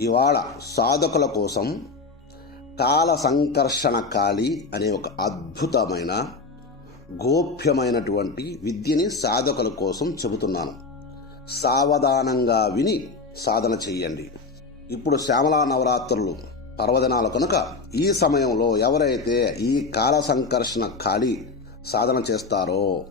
ఇవాళ సాధకుల కోసం కాల సంకర్షణ కాళి అనే ఒక అద్భుతమైన గోప్యమైనటువంటి విద్యని సాధకుల కోసం చెబుతున్నాను. సావధానంగా విని సాధన చెయ్యండి ఇప్పుడు శ్యామలా నవరాత్రులు పర్వదినాలు కనుక ఈ సమయంలో ఎవరైతే ఈ కాల సంకర్షణ ఖాళీ సాధన చేస్తారో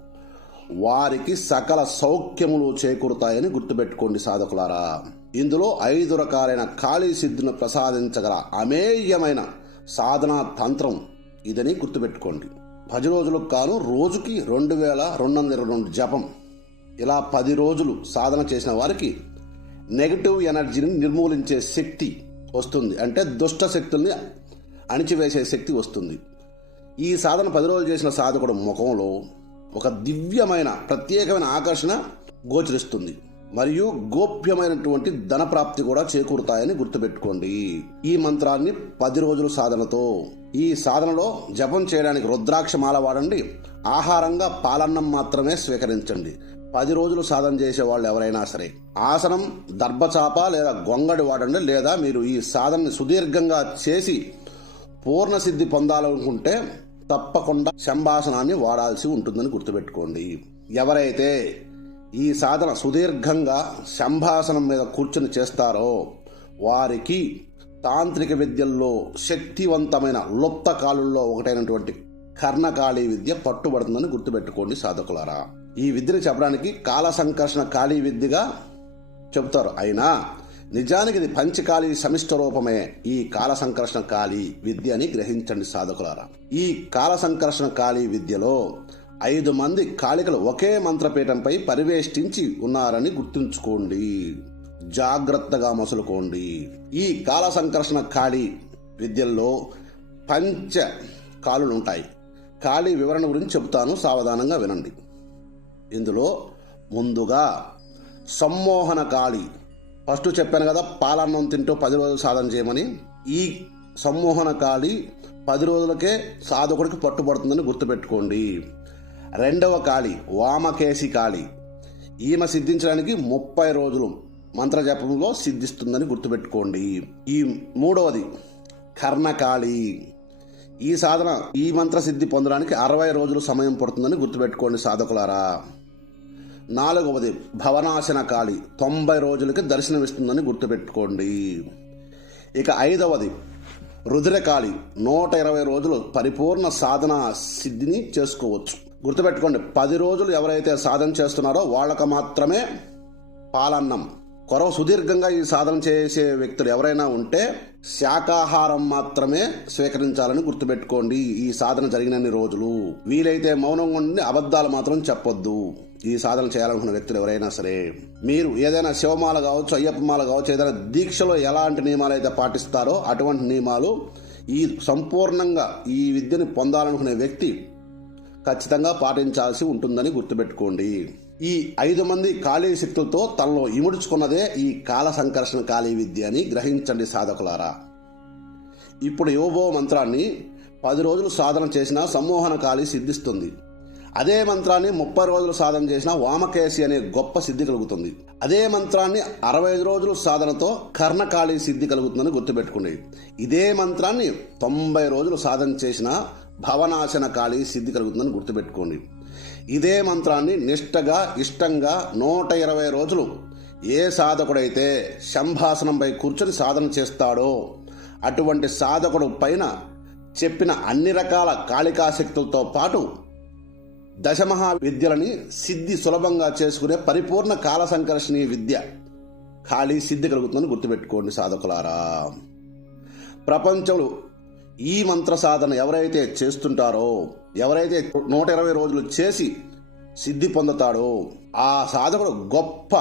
వారికి సకల సౌఖ్యములు చేకూరుతాయని గుర్తుపెట్టుకోండి సాధకులారా. ఇందులో ఐదు రకాలైన ఖాళీ సిద్ధిని ప్రసాదించగల అమేయమైన సాధనా తంత్రం ఇదని గుర్తుపెట్టుకోండి. పది రోజులకు కాను రోజుకి రెండు వేల రెండు వందల ఇరవై రెండు జపం. ఇలా పది రోజులు సాధన చేసిన వారికి నెగటివ్ ఎనర్జీని నిర్మూలించే శక్తి వస్తుంది. అంటే దుష్ట శక్తుల్ని అణిచివేసే శక్తి వస్తుంది. ఈ సాధన పది రోజులు చేసిన సాధకుడు ముఖంలో ఒక దివ్యమైన ప్రత్యేకమైన ఆకర్షణ గోచరిస్తుంది. మరియు గోప్యమైనటువంటి ధన ప్రాప్తి కూడా చేకూరుతాయని గుర్తుపెట్టుకోండి. ఈ మంత్రాన్ని పది రోజుల సాధనతో ఈ సాధనలో జపం చేయడానికి రుద్రాక్ష మాల వాడండి. ఆహారంగా పాలన్నం మాత్రమే స్వీకరించండి. పది రోజులు సాధన చేసే వాళ్ళు ఎవరైనా సరే ఆసనం దర్భచాప లేదా గొంగడి వాడండి లేదా మీరు ఈ సాధనని సుదీర్ఘంగా చేసి పూర్ణ సిద్ధి పొందాలనుకుంటే తప్పకుండా శంభాసనాన్ని వాడాల్సి ఉంటుందని గుర్తుపెట్టుకోండి. ఎవరైతే ఈ సాధన సుదీర్ఘంగా సంభాషణం మీద కూర్చుని చేస్తారో వారికి తాంత్రిక విద్యల్లో శక్తివంతమైన లుప్త కాలుల్లో ఒకటైనటువంటి కర్ణకాళీ విద్య పట్టుబడుతుందని గుర్తుపెట్టుకోండి సాధకులారా. ఈ విద్యను చెప్పడానికి కాల సంకర్షణ కాళీ విద్యగా చెబుతారు. అయినా నిజానికి ఇది పంచకాళీ సమిష్ట రూపమే ఈ కాల సంకర్షణ కాళీ విద్య అని గ్రహించండి సాధకులారా. ఈ కాల సంకర్షణ కాళీ విద్యలో ఐదు మంది కాళికలు ఒకే మంత్రపీఠంపై పరివేష్టించి ఉన్నారని గుర్తుంచుకోండి. జాగ్రత్తగా మసులుకోండి. ఈ కాల సంకర్షణ ఖాళీ విద్యల్లో పంచ కాలులు ఉంటాయి వివరణ గురించి చెబుతాను సావధానంగా వినండి. ఇందులో ముందుగా సమ్మోహన కాళి ఫస్ట్ చెప్పాను కదా పాలన్నం తింటూ పది రోజులు సాధన చేయమని. ఈ సమ్మోహన కాళి పది రోజులకే సాధకుడికి పట్టుబడుతుందని గుర్తుపెట్టుకోండి. రెండవ కాళి వామకేశి కాళి. ఈమె సిద్ధించడానికి ముప్పై రోజులు మంత్రజపంలో సిద్ధిస్తుందని గుర్తుపెట్టుకోండి. ఈ మూడవది కర్ణకాళి. ఈ సాధన ఈ మంత్ర సిద్ధి పొందడానికి అరవై రోజులు సమయం పడుతుందని గుర్తుపెట్టుకోండి సాధకులారా. నాలుగవది భవనాశన కాళి తొంభై రోజులకి దర్శనమిస్తుందని గుర్తుపెట్టుకోండి. ఇక ఐదవది రుద్రకాళి నూట ఇరవై రోజులు పరిపూర్ణ సాధన సిద్ధిని చేసుకోవచ్చు. గుర్తుపెట్టుకోండి పది రోజులు ఎవరైతే సాధన చేస్తున్నారో వాళ్ళకు మాత్రమే పాలన్నం. కొరవ సుదీర్ఘంగా ఈ సాధన చేసే వ్యక్తులు ఎవరైనా ఉంటే శాకాహారం మాత్రమే స్వీకరించాలని గుర్తుపెట్టుకోండి ఈ సాధన జరిగినన్ని రోజులు. వీలైతే మౌనంగా ఉండి అబద్ధాలు మాత్రం చెప్పొద్దు. ఈ సాధన చేయాలనుకున్న వ్యక్తులు ఎవరైనా సరే మీరు ఏదైనా శివమాల కావచ్చు అయ్యప్పమాల కావచ్చు ఏదైనా దీక్షలో ఎలాంటి నియమాలు అయితే పాటిస్తారో అటువంటి నియమాలు ఈ సంపూర్ణంగా ఈ విద్యను పొందాలనుకునే వ్యక్తి ఖచ్చితంగా పాటించాల్సి ఉంటుందని గుర్తుపెట్టుకోండి. ఈ ఐదు మంది ఖాళీ శక్తులతో తనలో ఇముడుచుకున్నదే ఈ కాల సంకర్షణ ఖాళీ విద్య అని గ్రహించండి సాధకులారా. ఇప్పుడు యోగో మంత్రాన్ని పది రోజులు సాధన చేసిన సమ్మోహన ఖాళీ సిద్ధిస్తుంది. అదే మంత్రాన్ని ముప్పై రోజులు సాధన చేసిన వామకేసి అనే గొప్ప సిద్ధి కలుగుతుంది. అదే మంత్రాన్ని అరవై ఐదు రోజులు సాధనతో కర్ణకాళి సిద్ధి కలుగుతుందని గుర్తుపెట్టుకోండి. ఇదే మంత్రాన్ని తొంభై రోజులు సాధన చేసిన భవనాశన కాళి సిద్ధి కలుగుతుందని గుర్తుపెట్టుకోండి. ఇదే మంత్రాన్ని నిష్టగా ఇష్టంగా నూట ఇరవై రోజులు ఏ సాధకుడైతే శంభాసనంపై కూర్చొని సాధన చేస్తాడో అటువంటి సాధకుడు పైన చెప్పిన అన్ని రకాల కాళికాశక్తులతో పాటు దశమహా విద్యలని సిద్ధి సులభంగా చేసుకునే పరిపూర్ణ కాల సంకర్షణీ విద్య ఖాళీ సిద్ధి కలుగుతుందని గుర్తుపెట్టుకోండి సాధకులారా. ప్రపంచంలో ఈ మంత్ర సాధన ఎవరైతే చేస్తుంటారో ఎవరైతే నూట ఇరవై రోజులు చేసి సిద్ధి పొందుతాడో ఆ సాధకుడు గొప్ప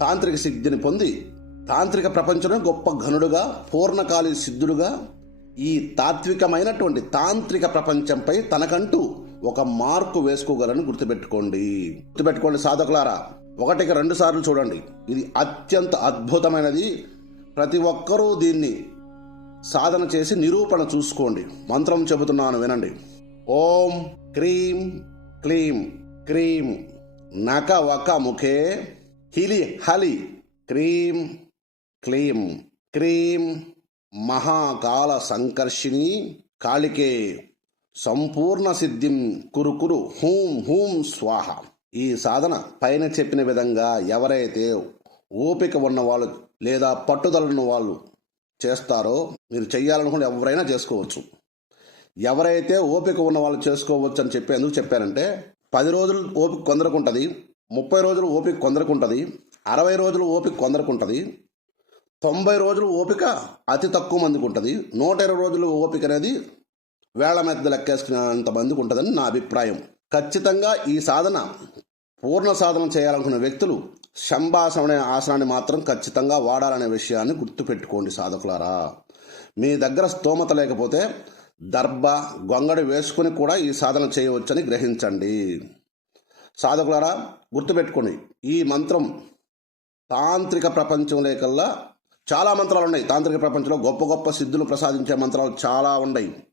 తాంత్రిక సిద్ధిని పొంది తాంత్రిక ప్రపంచంలో గొప్ప ఘనుడుగా పూర్ణకాలి సిద్ధుడుగా ఈ తాత్వికమైనటువంటి తాంత్రిక ప్రపంచంపై తనకంటూ ఒక మార్కు వేసుకోగలని గుర్తుపెట్టుకోండి. గుర్తుపెట్టుకోండి సాధకులారా ఒకటికి రెండు సార్లు చూడండి. ఇది అత్యంత అద్భుతమైనది. ప్రతి ఒక్కరూ దీన్ని సాధన చేసి నిరూపణ చూసుకోండి. మంత్రం చెబుతున్నాను వినండి. ఓం క్రీం క్లీం క్రీం నక వక ముఖే హిలి హలి క్రీం క్లీం క్రీం మహాకాల సంకర్షిణి కాళికే సంపూర్ణ సిద్ధిం కురుకురు హూం హూం స్వాహ. ఈ సాధన పైన చెప్పిన విధంగా ఎవరైతే ఓపిక ఉన్న వాళ్ళు లేదా పట్టుదలను వాళ్ళు చేస్తారో మీరు చేయాలనుకుంటే ఎవరైనా చేసుకోవచ్చు. ఎవరైతే ఓపిక ఉన్న వాళ్ళు చేసుకోవచ్చు అని చెప్పి ఎందుకు చెప్పారంటే పది రోజులు ఓపిక కొందరకుంటుంది ముప్పై రోజులు ఓపిక కొందరకుంటుంది అరవై రోజులు ఓపిక కొందరకుంటుంది తొంభై రోజులు ఓపిక అతి తక్కువ మందికి ఉంటుంది నూట ఇరవై రోజులు ఓపిక అనేది వేళ మీద లెక్కేసుకునేంత మందికి ఉంటుందని నా అభిప్రాయం. ఖచ్చితంగా ఈ సాధన పూర్ణ సాధన చేయాలనుకున్న వ్యక్తులు శంభాసనం అనే ఆసనాన్ని మాత్రం ఖచ్చితంగా వాడాలనే విషయాన్ని గుర్తుపెట్టుకోండి సాధకులారా. మీ దగ్గర స్తోమత లేకపోతే దర్భ గొంగడి వేసుకుని కూడా ఈ సాధన చేయవచ్చని గ్రహించండి. సాధకులారా గుర్తుపెట్టుకోండి ఈ మంత్రం తాంత్రిక ప్రపంచంలో కల్లా చాలా మంత్రాలు ఉన్నాయి. తాంత్రిక ప్రపంచంలో గొప్ప గొప్ప సిద్ధులు ప్రసాదించే మంత్రాలు చాలా ఉన్నాయి.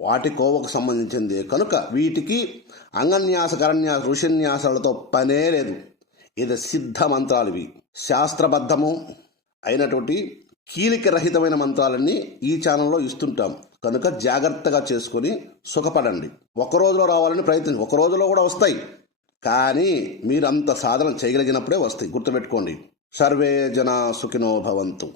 వాటి కోవకు సంబంధించింది. కనుక వీటికి అంగన్యాస కరన్యాస ఋషిన్యాసాలతో పనే లేదు. ఇది సిద్ధ మంత్రాలు ఇవి శాస్త్రబద్ధము అయినటువంటి కీలిక రహితమైన మంత్రాలన్నీ ఈ ఛానల్లో ఇస్తుంటాం. కనుక జాగ్రత్తగా చేసుకొని సుఖపడండి. ఒక రోజులో రావాలని ప్రయత్నం ఒక రోజులో కూడా వస్తాయి. కానీ మీరు అంత సాధన చేయగలిగినప్పుడే వస్తాయి. గుర్తుపెట్టుకోండి. సర్వే జన సుఖినో భవంతు.